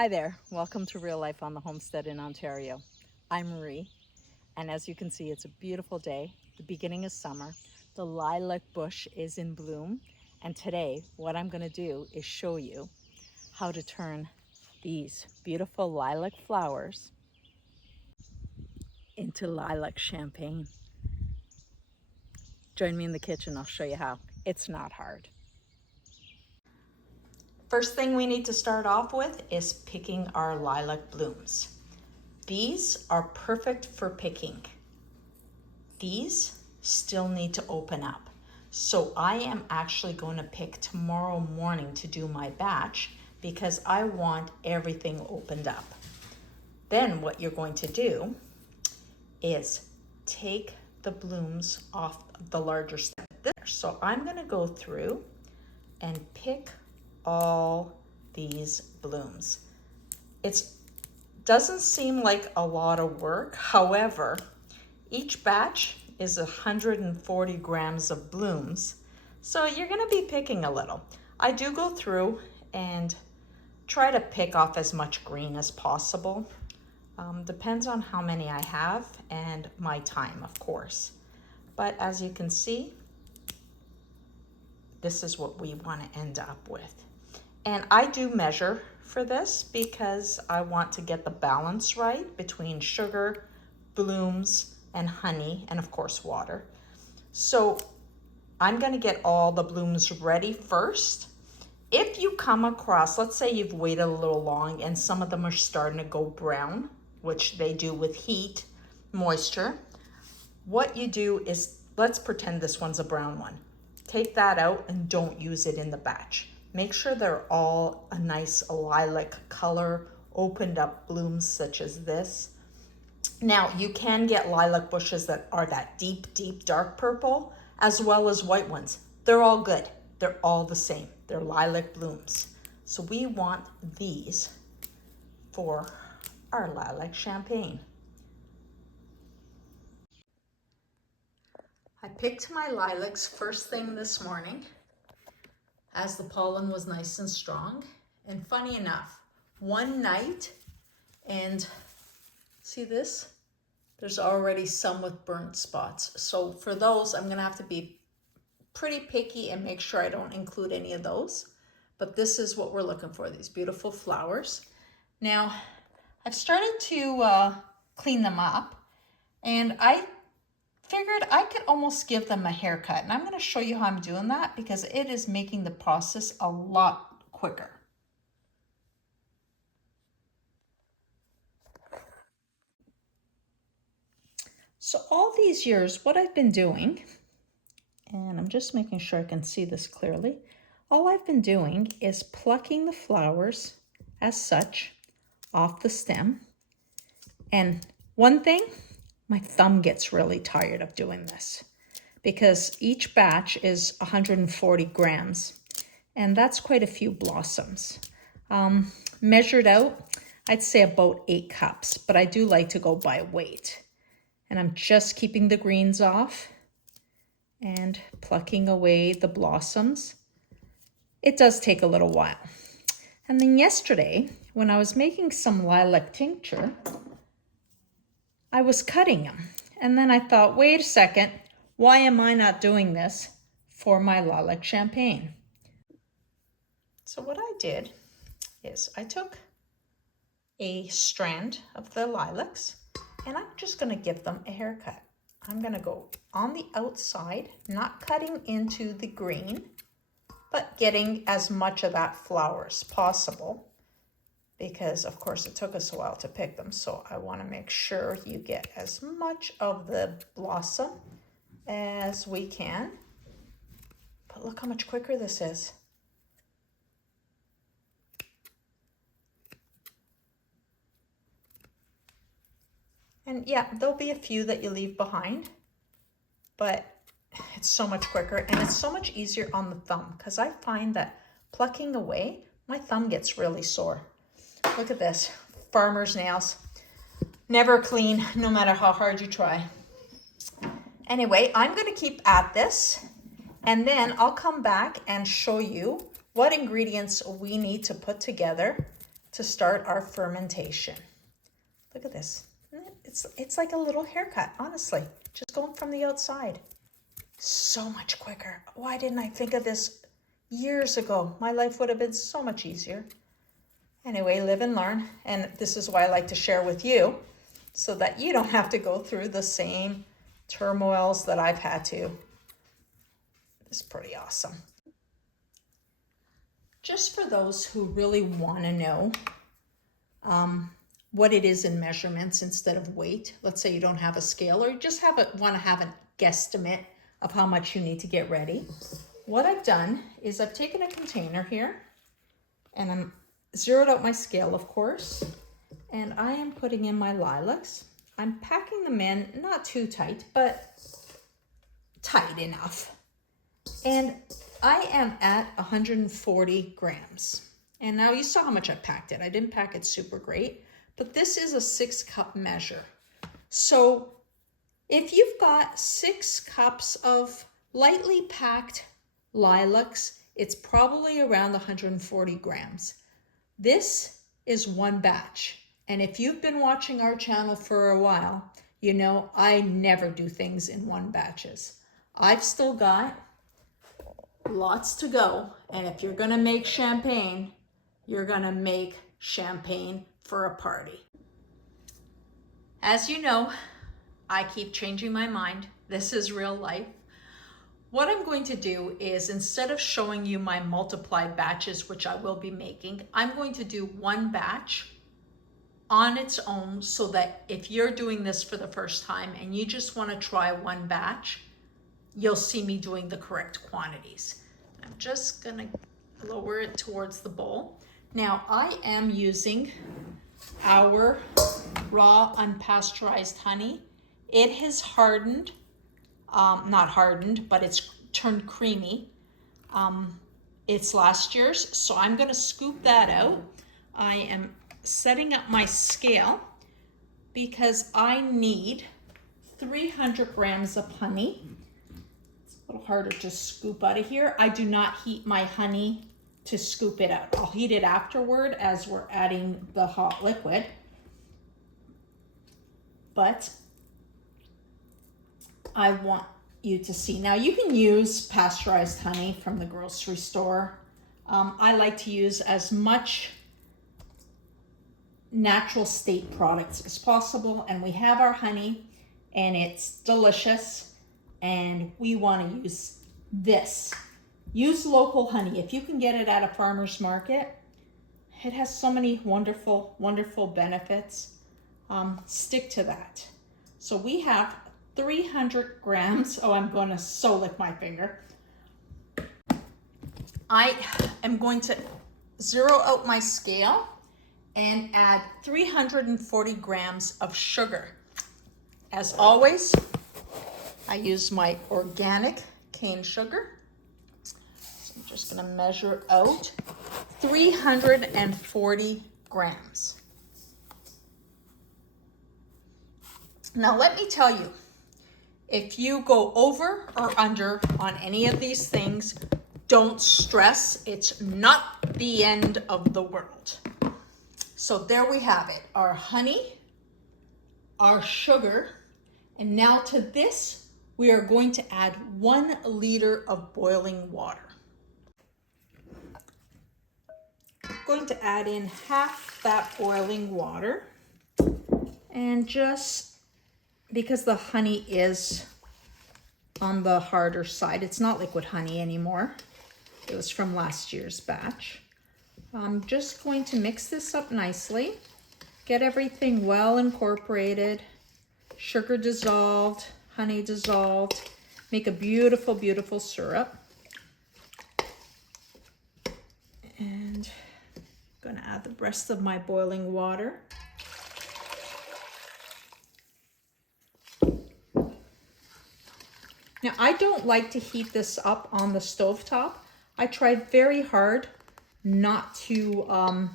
Hi there, welcome to Real Life on the Homestead in Ontario. I'm Marie, and as you can see, it's a beautiful day, the beginning of summer. The lilac bush is in bloom, and today what I'm going to do is show you how to turn these beautiful lilac flowers into lilac champagne. Join me in the kitchen, I'll show you how. It's not hard. First thing we need to start off with is picking our lilac blooms. These are perfect for picking. These still need to open up. So I am actually going to pick tomorrow morning to do my batch because I want everything opened up. Then what you're going to do is take the blooms off the larger stem there. So I'm going to go through and pick all these blooms. It doesn't seem like a lot of work. However, each batch is 140 grams of blooms, so you're going to be picking a little. I do go through and try to pick off as much green as possible. Depends on how many I have and my time, of course. But as you can see, this is what we want to end up with. And I do measure for this because I want to get the balance right between sugar, blooms, and honey, and of course water. So I'm going to get all the blooms ready first. If you come across, let's say you've waited a little long and some of them are starting to go brown, which they do with heat, moisture, what you do is, let's pretend this one's a brown one. Take that out and don't use it in the batch. Make sure they're all a nice lilac color, opened up blooms such as this. Now, you can get lilac bushes that are that deep, deep dark purple, as well as white ones. They're all good. They're all the same. They're lilac blooms. So we want these for our lilac champagne. I picked my lilacs first thing this morning as the pollen was nice and strong. And funny enough, one night, and see this? There's already some with burnt spots. So for those, I'm gonna have to be pretty picky and make sure I don't include any of those. But this is what we're looking for, these beautiful flowers. Now, I've started to clean them up, and I figured I could almost give them a haircut. And I'm gonna show you how I'm doing that because it is making the process a lot quicker. So all these years, what I've been doing, and I'm just making sure I can see this clearly, all I've been doing is plucking the flowers as such off the stem. And one thing, my thumb gets really tired of doing this because each batch is 140 grams, and that's quite a few blossoms. Measured out, I'd say about 8 cups, but I do like to go by weight. And I'm just keeping the greens off and plucking away the blossoms. It does take a little while. And then yesterday, when I was making some lilac tincture, I was cutting them. And then I thought, wait a second, why am I not doing this for my lilac champagne? So what I did is I took a strand of the lilacs and I'm just gonna give them a haircut. I'm gonna go on the outside, not cutting into the green, but getting as much of that flower as possible because of course it took us a while to pick them. So I wanna make sure you get as much of the blossom as we can. But look how much quicker this is. And yeah, there'll be a few that you leave behind, but it's so much quicker and it's so much easier on the thumb because I find that plucking away, my thumb gets really sore. Look at this, farmer's nails. Never clean, no matter how hard you try. Anyway, I'm gonna keep at this and then I'll come back and show you what ingredients we need to put together to start our fermentation. Look at this. It's like a little haircut, honestly. Just going from the outside. So much quicker. Why didn't I think of this years ago? My life would have been so much easier. Anyway, live and learn. And this is why I like to share with you, so that you don't have to go through the same turmoils that I've had to. It's pretty awesome. Just for those who really want to know what it is in measurements instead of weight. Let's say you don't have a scale, or you just want to have a guesstimate of how much you need to get ready. What I've done is I've taken a container here, and I'm zeroed out my scale, of course, and I am putting in my lilacs. I'm packing them in, not too tight, but tight enough. And I am at 140 grams. And now you saw how much I packed it. I didn't pack it super great, but this is a 6-cup measure. So if you've got 6 cups of lightly packed lilacs, it's probably around 140 grams. This is one batch. And if you've been watching our channel for a while, you know I never do things in one batches. I've still got lots to go. And if you're gonna make champagne, you're gonna make champagne for a party. As you know, I keep changing my mind. This is real life. What I'm going to do is, instead of showing you my multiplied batches, which I will be making, I'm going to do one batch on its own, so that if you're doing this for the first time and you just want to try one batch, you'll see me doing the correct quantities. I'm just gonna lower it towards the bowl. Now I am using our raw unpasteurized honey. It has hardened, not hardened, but it's turned creamy. It's last year's, so I'm gonna scoop that out. I am setting up my scale because I need 300 grams of honey. It's a little harder to scoop out of here. I do not heat my honey to scoop it out. I'll heat it afterward as we're adding the hot liquid. But I want you to see. Now you can use pasteurized honey from the grocery store. I like to use as much natural state products as possible, and we have our honey and it's delicious, and we want to use this. Use local honey. If you can get it at a farmer's market, it has so many wonderful, wonderful benefits. Stick to that. So we have 300 grams. Oh, I'm going to so lick my finger. I am going to zero out my scale and add 340 grams of sugar. As always, I use my organic cane sugar. So I'm just going to measure out 340 grams. Now let me tell you, if you go over or under on any of these things, don't stress. It's not the end of the world. So there we have it, our honey, our sugar, and now to this, we are going to add 1 liter of boiling water. I'm going to add in half that boiling water, and just because the honey is on the harder side, it's not liquid honey anymore. It was from last year's batch. I'm just going to mix this up nicely, get everything well incorporated, sugar dissolved, honey dissolved, make a beautiful, beautiful syrup. And I'm gonna add the rest of my boiling water. Now, I don't like to heat this up on the stovetop. I tried very hard not to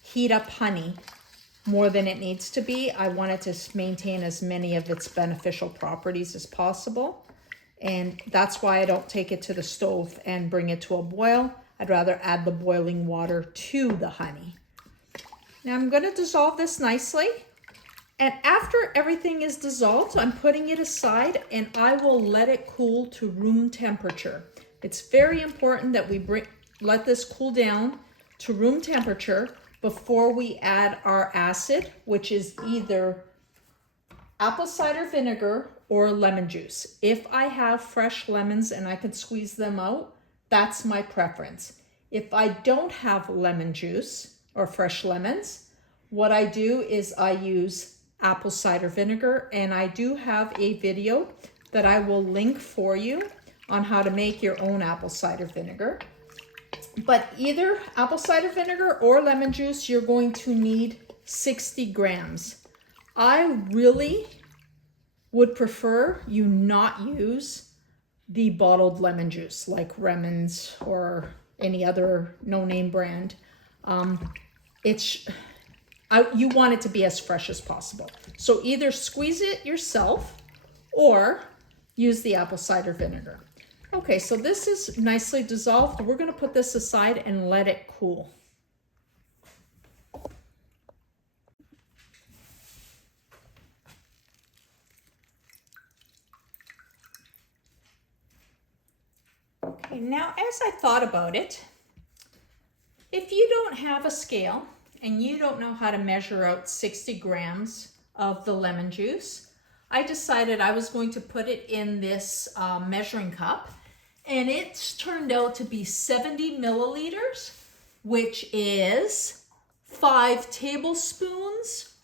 heat up honey more than it needs to be. I wanted to maintain as many of its beneficial properties as possible. And that's why I don't take it to the stove and bring it to a boil. I'd rather add the boiling water to the honey. Now I'm going to dissolve this nicely. And after everything is dissolved, I'm putting it aside and I will let it cool to room temperature. It's very important that we let this cool down to room temperature before we add our acid, which is either apple cider vinegar or lemon juice. If I have fresh lemons and I can squeeze them out, that's my preference. If I don't have lemon juice or fresh lemons, what I do is I use apple cider vinegar, and I do have a video that I will link for you on how to make your own apple cider vinegar. But either apple cider vinegar or lemon juice, you're going to need 60 grams. I really would prefer you not use the bottled lemon juice like Remon's or any other no-name brand. You want it to be as fresh as possible. So either squeeze it yourself or use the apple cider vinegar. Okay, so this is nicely dissolved. We're going to put this aside and let it cool. Okay, now as I thought about it, if you don't have a scale and you don't know how to measure out 60 grams of the lemon juice, I decided I was going to put it in this measuring cup, and it's turned out to be 70 milliliters, which is 5 tablespoons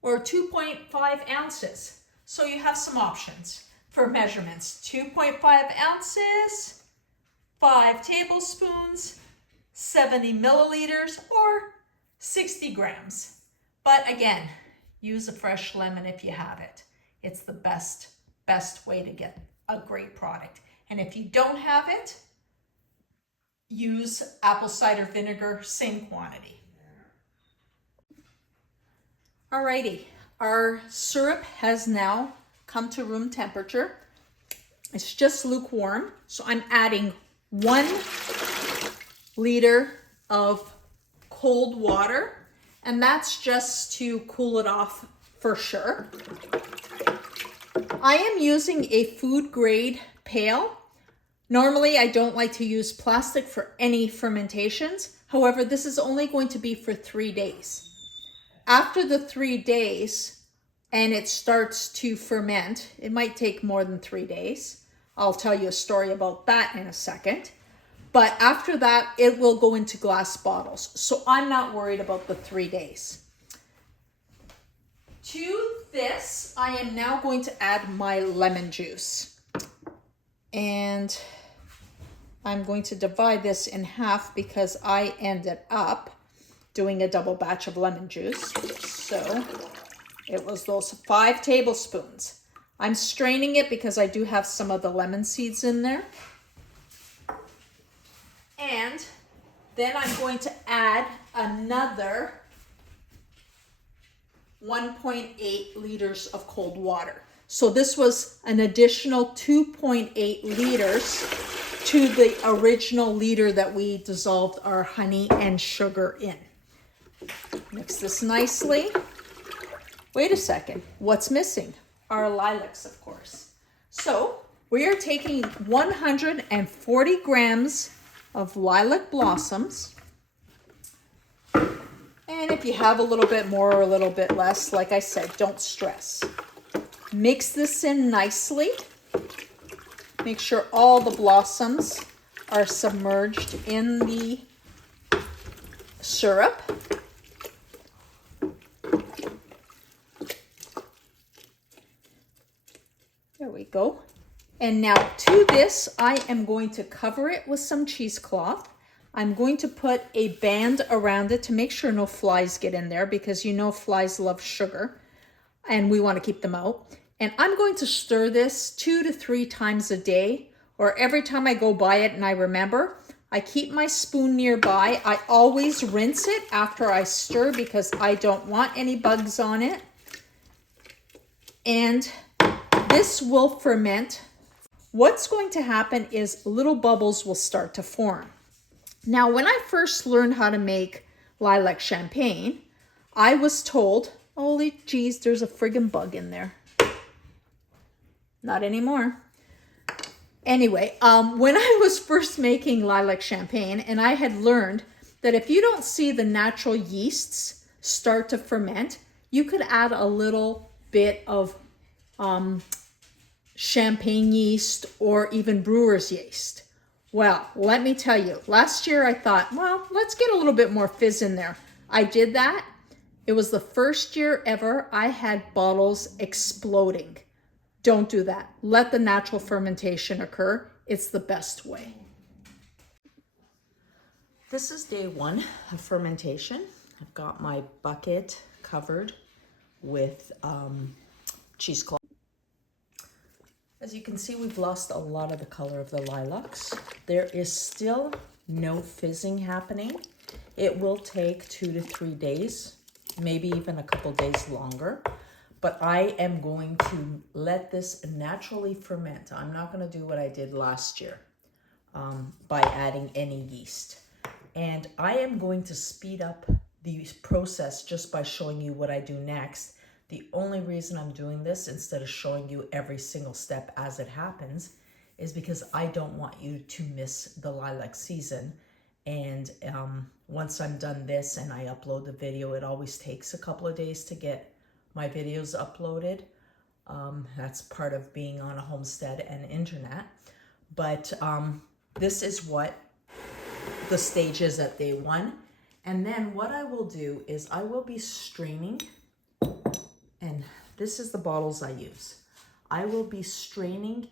or 2.5 ounces. So you have some options for measurements: 2.5 ounces, 5 tablespoons, 70 milliliters, or 60 grams. But again, use a fresh lemon if you have it. It's the best way to get a great product. And if you don't have it, use apple cider vinegar, same quantity. Alrighty, our syrup has now come to room temperature. It's just lukewarm, so I'm adding 1 liter of cold water, and that's just to cool it off for sure. I am using a food grade pail. Normally I don't like to use plastic for any fermentations. However, this is only going to be for 3 days. After the 3 days and it starts to ferment, it might take more than 3 days. I'll tell you a story about that in a second. But after that, it will go into glass bottles. So I'm not worried about the 3 days. To this, I am now going to add my lemon juice. And I'm going to divide this in half because I ended up doing a double batch of lemon juice. So it was those 5 tablespoons. I'm straining it because I do have some of the lemon seeds in there. And then I'm going to add another 1.8 liters of cold water. So this was an additional 2.8 liters to the original liter that we dissolved our honey and sugar in. Mix this nicely. Wait a second, what's missing? Our lilacs, of course. So we are taking 140 grams of lilac blossoms. And if you have a little bit more or a little bit less, like I said, don't stress. Mix this in nicely. Make sure all the blossoms are submerged in the syrup. There we go. And now to this, I am going to cover it with some cheesecloth. I'm going to put a band around it to make sure no flies get in there, because you know flies love sugar and we want to keep them out. And I'm going to stir this 2 to 3 times a day, or every time I go by it and I remember. I keep my spoon nearby. I always rinse it after I stir because I don't want any bugs on it. And this will ferment. What's going to happen is little bubbles will start to form. Now, when I first learned how to make lilac champagne, I was told, holy geez, there's a friggin' bug in there. Not anymore. Anyway, when I was first making lilac champagne, and I had learned that if you don't see the natural yeasts start to ferment, you could add a little bit of champagne yeast or even brewer's yeast. Well, let me tell you, last year I thought, well, let's get a little bit more fizz in there. I did that. It was the first year ever I had bottles exploding. Don't do that. Let the natural fermentation occur. It's the best way. This is day 1 of fermentation. I've got my bucket covered with cheesecloth. As you can see, we've lost a lot of the color of the lilacs. There is still no fizzing happening. It will take 2 to 3 days, maybe even a couple days longer. But I am going to let this naturally ferment. I'm not going to do what I did last year by adding any yeast. And I am going to speed up the process just by showing you what I do next. The only reason I'm doing this instead of showing you every single step as it happens is because I don't want you to miss the lilac season. And once I'm done this and I upload the video, it always takes a couple of days to get my videos uploaded. That's part of being on a homestead and internet. But this is what the stage is at day 1. And then what I will do is I will be straining, and this is the bottles I use. I will be straining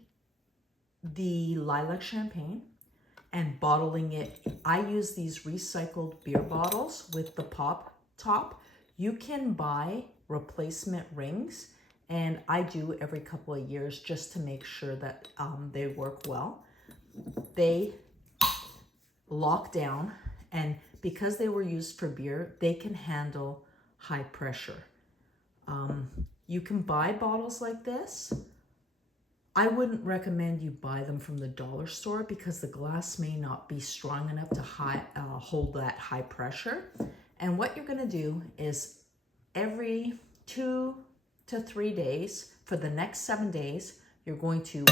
the lilac champagne and bottling it. I use these recycled beer bottles with the pop top. You can buy replacement rings, and I do every couple of years just to make sure that they work well. They lock down, and because they were used for beer, they can handle high pressure. You can buy bottles like this. I wouldn't recommend you buy them from the dollar store because the glass may not be strong enough to hold that high pressure. And what you're going to do is every 2 to 3 days, for the next 7 days, you're going to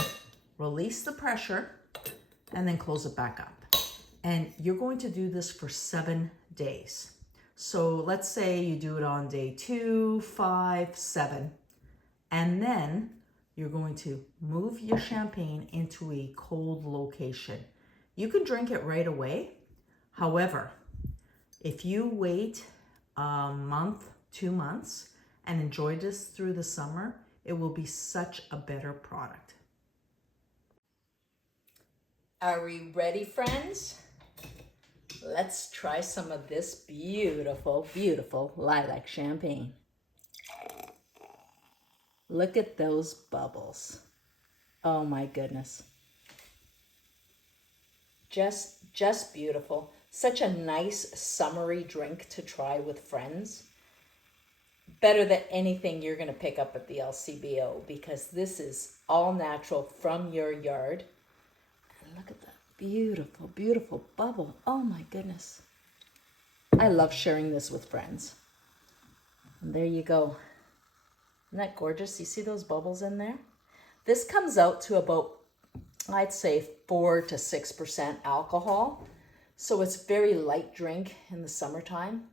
release the pressure and then close it back up. And you're going to do this for 7 days. So let's say you do it on day 2, 5, 7, and then you're going to move your champagne into a cold location. You can drink it right away. However, if you wait a month, 2 months, and enjoy this through the summer, it will be such a better product. Are we ready, friends? Let's try some of this beautiful, beautiful lilac champagne. Look at those bubbles. Oh my goodness. Just beautiful. Such a nice summery drink to try with friends. Better than anything you're going to pick up at the LCBO, because this is all natural from your yard. And look at that beautiful, beautiful bubble. Oh my goodness. I love sharing this with friends. And there you go. Isn't that gorgeous? You see those bubbles in there? This comes out to about, I'd say, 4 to 6% alcohol. So it's a very light drink in the summertime.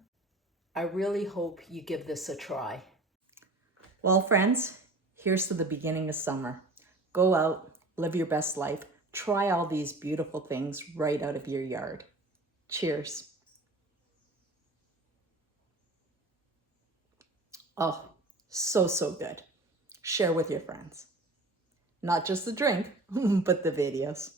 I really hope you give this a try. Well, friends, here's to the beginning of summer. Go out, live your best life. Try all these beautiful things right out of your yard. Cheers. Oh, so good. Share with your friends. Not just the drink, but the videos.